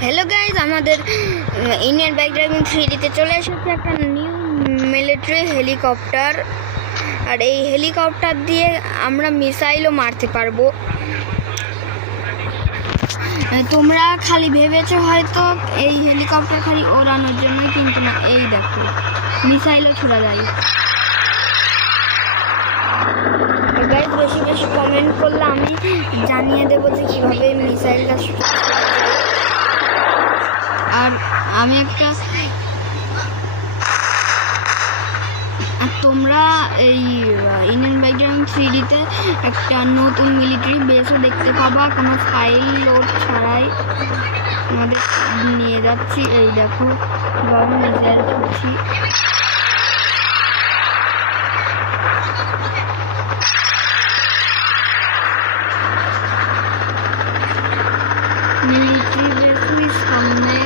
Hello guys, আমাদের Indian bike driving 3Dতে চলে এসেছে একটা নিউ মিলিটারি হেলিকপ্টার। আর এই হেলিকপ্টার দিয়ে আমরা মিসাইলও মারতে পারবো। তোমরা খালি ভেবেছো হয়তো এই হেলিকপ্টার খালি ওড়ানোর জন্যই, কিন্তু না, এই দেখো মিসাইলও ছোড়া যায়। গাইজ বেশি বেশি কমেন্ট করলে আমি জানিয়ে দেবো যে কীভাবে মিসাইলটা আর আমি একটা তোমরা এই ইন্ডিয়ান বাইক ড্রাইভিং 3Dতে একটা নতুন মিলিটারি বেসও দেখতে পাবা, কোনো ফাইল লোড ছাড়াই আমাদের নিয়ে যাচ্ছি। এই দেখো কিভাবে মিসাইল করছি। মিলিটারি বেসই সামনে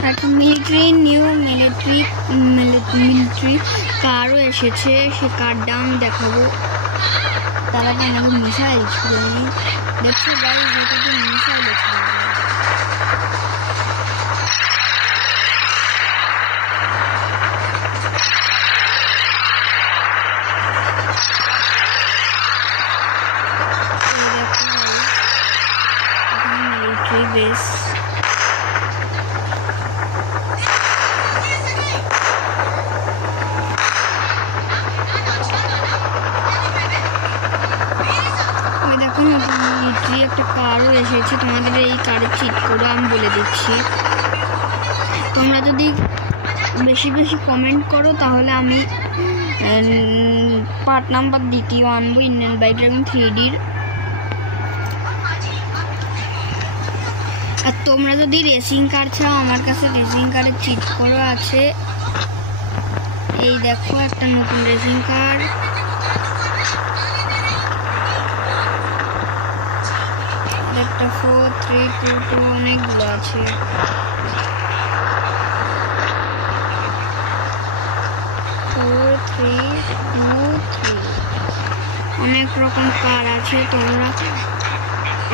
একটা নিউ মিলিটারি কারও এসেছে। সে কারটা আমি দেখাবো, তার আগে আমাকে মিসাইল ছুড়ে নিই। দেখছো গাইজ, এটাতে মিসাইল ছুড়ে মিলিটারি বেস। একটা কারও এসেছে, তোমাদের এই কারের চিট করে আমি বলে দিচ্ছি। তোমরা যদি বেশি বেশি কমেন্ট করো তাহলে আমি পার্ট নাম্বার দ্বিতীয় আনবো ইন্ডিয়ান বাইক ড্রাইভিং 3Dর। আর তোমরা যদি রেসিং কার চাও, আমার কাছে রেসিং কারের চিট করে আছে। এই দেখো একটা নতুন রেসিং কার। একটা 4, 3, 2, 2 অনেকগুলো আছে। অনেক রকম কার আছে, তোমরা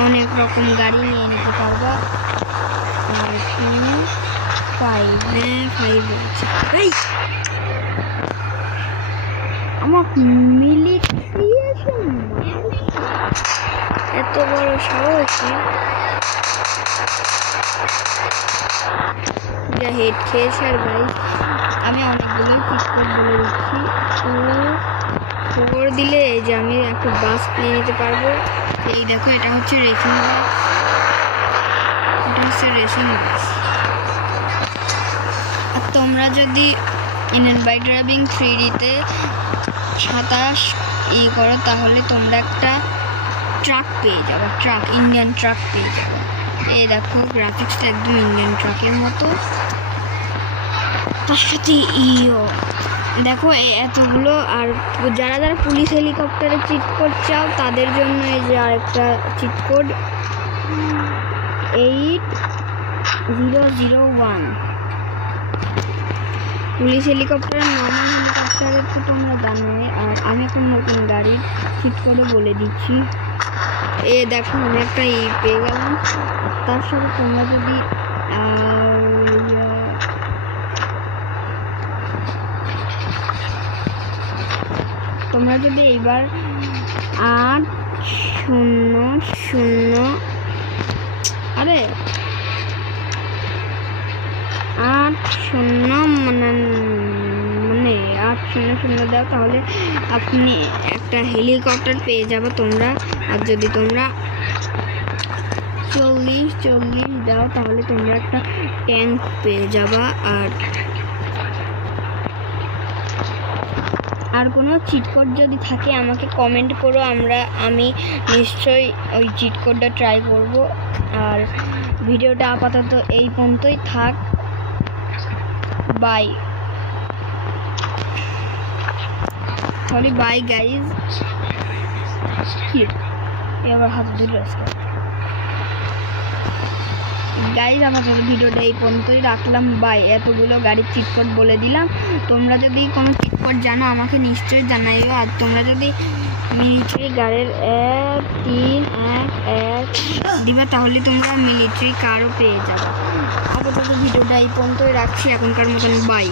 অনেক রকম গাড়ি নিয়ে নিতে পারবা। আর 2, 5 আছে। আমার মিলিটারি এত বড় সাহসী যা হেড খেয়েছে। আর গাইজ আমি অনেকগুলোই চিটকোড বলে দিচ্ছি। 4 দিলে এই যে আমি একটা বাস নিয়ে নিতে পারবো। এই দেখো, এটা হচ্ছে রেসিং বাস, আর তোমরা যদি ইন্ডিয়ান বাইক ড্রাইভিং 3Dতে 27 করো তাহলে তোমরা একটা ট্রাক পেয়ে যাবে, ইন্ডিয়ান ট্রাক পেয়ে যাবে। এই দেখো গ্রাফিক্সটা একদম ইন্ডিয়ান ট্রাকের মতো। তার সাথে দেখো এতগুলো। আর যারা যারা পুলিশ হেলিকপ্টারে চিট কোড চাও তাদের জন্য এই যে আরেকটা cheat code 8001। Police helicopter, normal হেলিকপ্টারের তো তোমরা জানো। আর আমি এখন নতুন গাড়ির চিট কোডে বলে দিচ্ছি। দেখো আমি একটা পেয়ে গেলাম। তার সাথে তোমরা যদি এইবার 800 আরে 800 দাও তাহলে আপনি একটা হেলিকপ্টার পেয়ে যাবে তোমরা। আর যদি তোমরা 40 দাও তাহলে তোমরা একটা ট্যাঙ্ক পেয়ে যাবা। আর কোনো চিট কোড যদি থাকে আমাকে কমেন্ট করো, আমি নিশ্চয়ই ওই চিট কোডটা ট্রাই করব। আর ভিডিওটা আপাতত এই পর্যন্তই থাক। By guys. এবার হাত ধরে গাইজ আমাদের ভিডিওটা এই পর্যন্তই রাখলাম। বাই। এতগুলো গাড়ির চিটকোড বলে দিলাম। তোমরা যদি কোনো চিটকোড জানো আমাকে নিশ্চয়ই জানাইও। আর তোমরা যদি মিলিটারি গাড়ির 1-3-1-1 দিবা তাহলে তোমরা মিলিটারি কারও পেয়ে যাবে। আপাতত ভিডিওটা এই পর্যন্তই রাখছি এখনকার মতন। বাই।